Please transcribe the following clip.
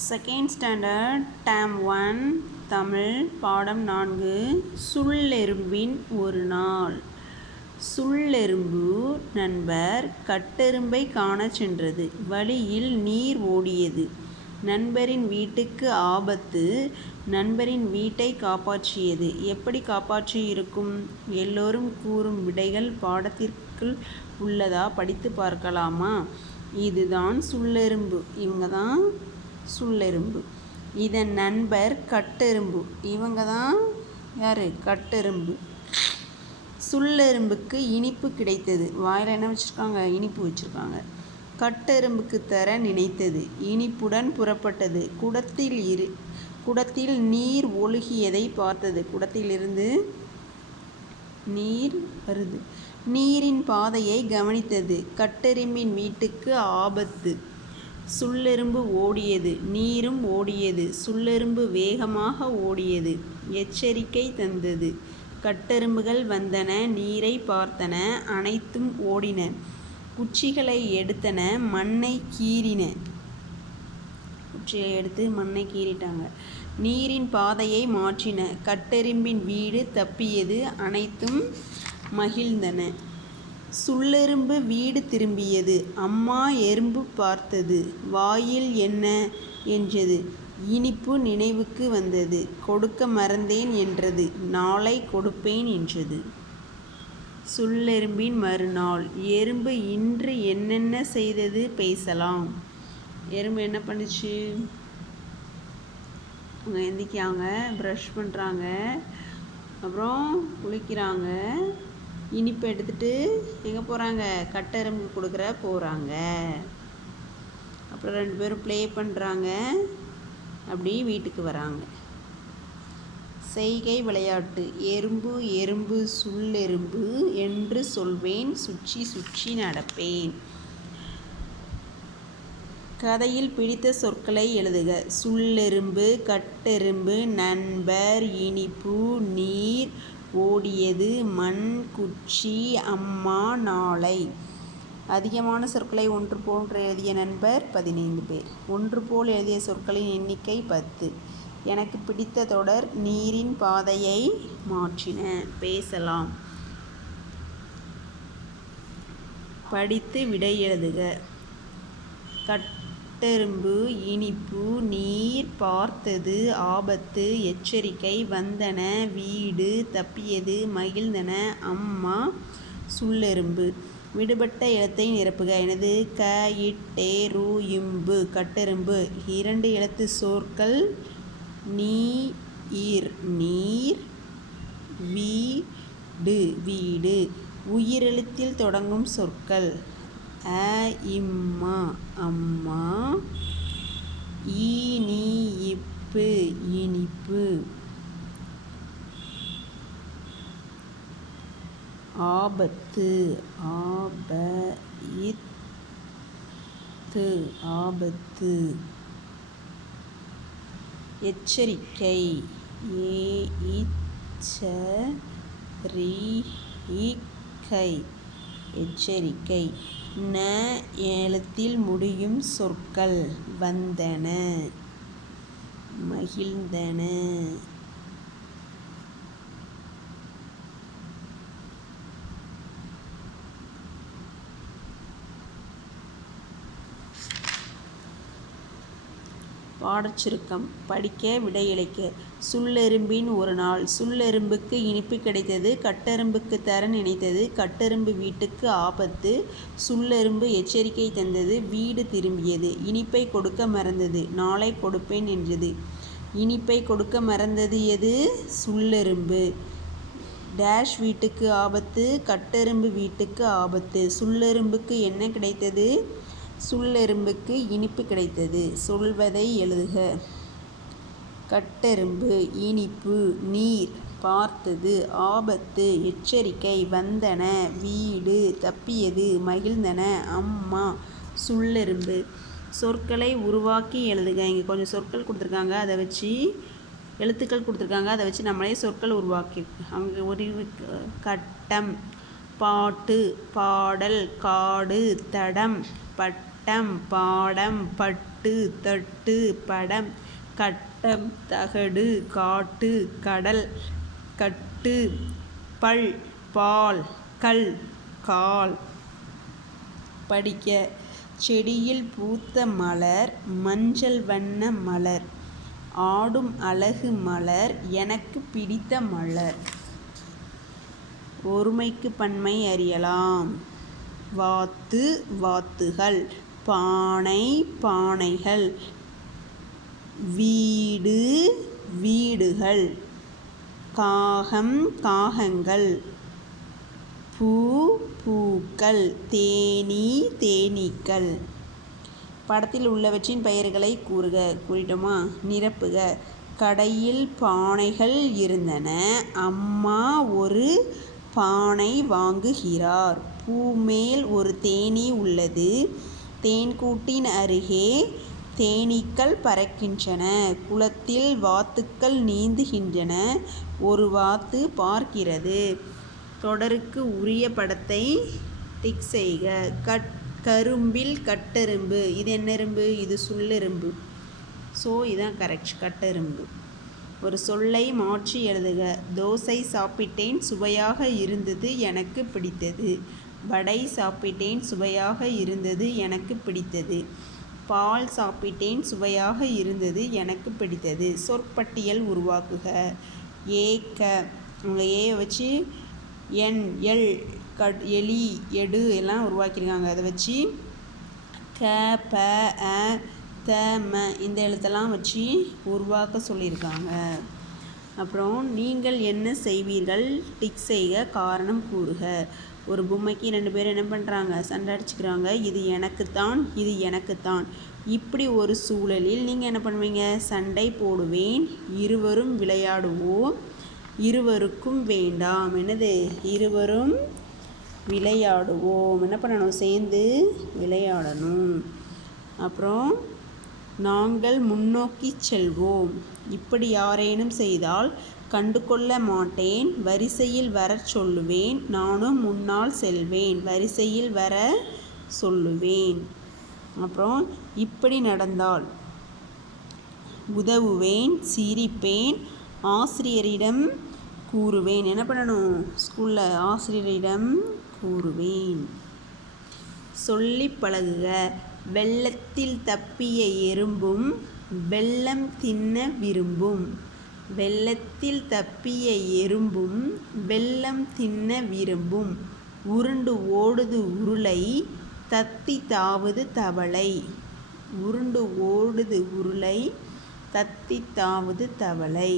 Second standard term 1 Tamil பாடம் 4 சுள்ளெரும்பின் ஒரு நாள். சுள்ளெரும்பு நண்பர் கட்டெரும்பை காணச் சென்றது. வழியில் நீர் ஓடியது. நண்பரின் வீட்டுக்கு ஆபத்து. நண்பரின் வீட்டை காப்பாற்றியது. எப்படி காப்பாற்றியிருக்கும்? எல்லோரும் கூறும் விடைகள் பாடத்திற்குள் உள்ளதா? படித்து பார்க்கலாமா? இதுதான் சுள்ளெரும்பு. இவங்க தான் சுள்ளெரும்பு. இதன் நண்பர் கட்டெரும்பு. இவங்க தான் யார்? கட்டெரும்பு. சுள்ளெரும்புக்கு இனிப்பு கிடைத்தது. வாயில் என்ன வச்சுருக்காங்க? இனிப்பு வச்சுருக்காங்க. கட்டெரும்புக்கு தர நினைத்தது. இனிப்புடன் புறப்பட்டது. குடத்தில் நீர் ஒழுகியதை பார்த்தது. குடத்திலிருந்து நீர் வருது. நீரின் பாதையை கவனித்தது. கட்டெரும்பின் வீட்டுக்கு ஆபத்து. சுள்ளெரும்பு ஓடியது. நீரும் ஓடியது. சுள்ளெரும்பு வேகமாக ஓடியது. எச்சரிக்கை தந்தது. கட்டெரும்புகள் வந்தன. நீரை பார்த்தன. அனைத்தும் ஓடின. குச்சிகளை எடுத்தன. மண்ணை கீறின. குச்சியை எடுத்து மண்ணை கீறிட்டாங்க. நீரின் பாதையை மாற்றின. கட்டெரும்பின் வீடு தப்பியது. அனைத்தும் மகிழ்ந்தன. சுள்ளெரும்பு வீடு திரும்பியது. அம்மா எறும்பு பார்த்தது. வாயில் என்ன என்றது. இனிப்பு நினைவுக்கு வந்தது. கொடுக்க மறந்தேன் என்றது. நாளை கொடுப்பேன் என்றது. சுள்ளெரும்பின் மறுநாள். எறும்பு இன்று என்னென்ன செய்தது? பேசலாம். எறும்பு என்ன பண்ணுச்சு? அவங்க எந்திரிக்காங்க, ப்ரஷ் பண்ணுறாங்க, அப்புறம் குளிக்கிறாங்க, இனிப்பு எடுத்துகிட்டு எங்கே போகிறாங்க? கட்டெரும்பு கொடுக்குற போகிறாங்க. அப்புறம் 2 பேரும் ப்ளே பண்ணுறாங்க. அப்படி வீட்டுக்கு வராங்க. செய்கை விளையாட்டு. எறும்பு எறும்பு சுள்ளெரும்பு என்று சொல்வேன், சுற்றி சுற்றி நடப்பேன். கதையில் பிடித்த சொற்களை எழுதுக. சுள்ளெரும்பு, கட்டெரும்பு, நண்பர், இனிப்பு, நீர், ஓடியது, மண், குச்சி, அம்மா, நாளை. அதிகமான சொற்களை ஒன்று போன்று எழுதிய நண்பர் 15 பேர். ஒன்று போல் எழுதிய சொற்களின் எண்ணிக்கை 10. எனக்கு பிடித்த தொடர் நீரின் பாதையை மாற்றின. பேசலாம். படித்து விடை எழுதுக. கட்டெரும்பு, இனிப்பு, நீர், பார்த்தது, ஆபத்து, எச்சரிக்கை, வந்தன, வீடு தப்பியது, மகிழ்ந்தன, அம்மா, சுள்ளெரும்பு. விடுபட்ட எழுத்தை நிரப்புக. எனது க இட்டே ரு இம்பு. கட்டெரும்பு. 2 எழுத்து சொற்கள் நீர் நீர், வீடு வீடு. உயிரெழுத்தில் தொடங்கும் சொற்கள் அ இம்மா அம்மா, இனிப்பு இனிப்பு, ஆபத்து ஆபத்து, எச்சரிக்கை எச்சரிக்கை. ந எழுத்தில் முடியும் சொற்கள் வந்தன, மகிழ்ந்தன, பாடச்சுருக்கம். படிக்க விடையளிக்க. சுள்ளெரும்பின் ஒரு நாள். சுள்ளெரும்புக்கு இனிப்பு கிடைத்தது. கட்டெரும்புக்கு தர நினைத்தது. கட்டெரும்பு வீட்டுக்கு ஆபத்து. சுள்ளெரும்பு எச்சரிக்கை தந்தது. வீடு திரும்பியது. இனிப்பை கொடுக்க மறந்தது. நாளை கொடுப்பேன் என்றது. இனிப்பை கொடுக்க மறந்தது எது? சுள்ளெரும்பு. டேஷ் வீட்டுக்கு ஆபத்து. கட்டெரும்பு வீட்டுக்கு ஆபத்து. சுள்ளெரும்புக்கு என்ன கிடைத்தது? சுள்ளெரும்புக்கு இனிப்பு கிடைத்தது. சொல்வதை எழுதுக. கட்டெரும்பு, இனிப்பு, நீர், பார்த்தது, ஆபத்து, எச்சரிக்கை, வந்தன, வீடு தப்பியது, மகிழ்ந்தன, அம்மா, சுள்ளெரும்பு. சொற்களை உருவாக்கி எழுதுக. இங்கே கொஞ்சம் சொற்கள் கொடுத்துருக்காங்க, அதை வச்சு எழுத்துக்கள் கொடுத்துருக்காங்க, அதை வச்சு நம்மளே சொற்கள் உருவாக்கி. அங்கே ஒரு கட்டம், பாட்டு, பாடல், காடு, தடம், பட்டம், பட்டம் பாடம் பட்டு தட்டு படம் கட்டம் தகடு காட்டு கடல் கட்டு பல் பால் கல் கால். படிக்க செடியில் பூத்த மலர் மஞ்சள் வண்ண மலர் ஆடும் அழகு மலர் எனக்கு பிடித்த மலர். ஒருமைக்கு பன்மை அறியலாம். வாத்து வாத்துகள் பானை பானைகள் வீடு வீடுகள் காகம் காகங்கள் பூ பூக்கள் தேனீ தேனீக்கள். படத்தில் உள்ளவற்றின் பெயர்களை கூறுக. கூறிட்டோமா? நிரப்புக. கடையில் பானைகள் இருந்தன. அம்மா ஒரு பானை வாங்குகிறார். பூமேல் ஒரு தேனீ உள்ளது. தேன்கூட்டின் அருகே தேனீக்கள் பறக்கின்றன. குளத்தில் வாத்துக்கள் நீந்துகின்றன. ஒரு வாத்து பார்க்கிறது. தொடருக்கு உரிய படத்தை டிக் செய்க. கரும்பில் கட்டெறும்பு. இது என்ன எறும்பு? இது சுள்ளெறும்பு. ஸோ இதான் கரெக்ட், கட்டெறும்பு. ஒரு சொல்லை மாற்றி எழுதுக. தோசை சாப்பிட்டேன், சுவையாக இருந்தது, எனக்கு பிடித்தது. வடை சாப்பிட்டேன், சுவையாக இருந்தது, எனக்கு பிடித்தது. பால் சாப்பிட்டேன், சுவையாக இருந்தது, எனக்கு பிடித்தது. சொற்பட்டியல் உருவாக்குக. ஏக்க அவங்க ஏயை வச்சு என் எல் எலி எடு எல்லாம் உருவாக்கியிருக்காங்க. அதை வச்சு க ப அ த ம இந்த எழுத்தெல்லாம் வச்சு உருவாக்க சொல்லியிருக்காங்க. அப்புறம் நீங்கள் என்ன செய்வீர்கள்? டிக் செய்க. காரணம் கூறுக. ஒரு பொம்மைக்கு 2 பேர் என்ன பண்ணுறாங்க? சண்டை அடிச்சுக்கிறாங்க. இது எனக்குத்தான், இது எனக்குத்தான். இப்படி ஒரு சூழலில் நீங்கள் என்ன பண்ணுவீங்க? சண்டை போடுவேன். இருவரும் விளையாடுவோம். இருவருக்கும் வேண்டாம். என்னது? இருவரும் விளையாடுவோம். என்ன பண்ணணும்? சேர்ந்து விளையாடணும். அப்புறம் நாங்கள் முன்னோக்கி செல்வோம். இப்படி யாரேனும் செய்தால் கண்டு கொள்ள மாட்டேன். வரிசையில் வர சொல்லுவேன். நானும் முன்னால் செல்வேன். வரிசையில் வர சொல்லுவேன். அப்புறம் இப்படி நடந்தால் உதவுவேன், சிரிப்பேன், ஆசிரியரிடம் கூறுவேன். என்ன பண்ணணும்? ஸ்கூலில் ஆசிரியரிடம் கூறுவேன். சொல்லி பழகுக. வெள்ளத்தில் தப்பிய எறும்பும் வெல்லம் தின்ன விரும்பும். வெள்ளத்தில் தப்பிய எறும்பும் வெல்லம் தின்ன விரும்பும். உருண்டு ஓடுது உருளை, தத்தி தாவுது தவளை. உருண்டு ஓடுது உருளை, தத்தி தாவுது தவளை.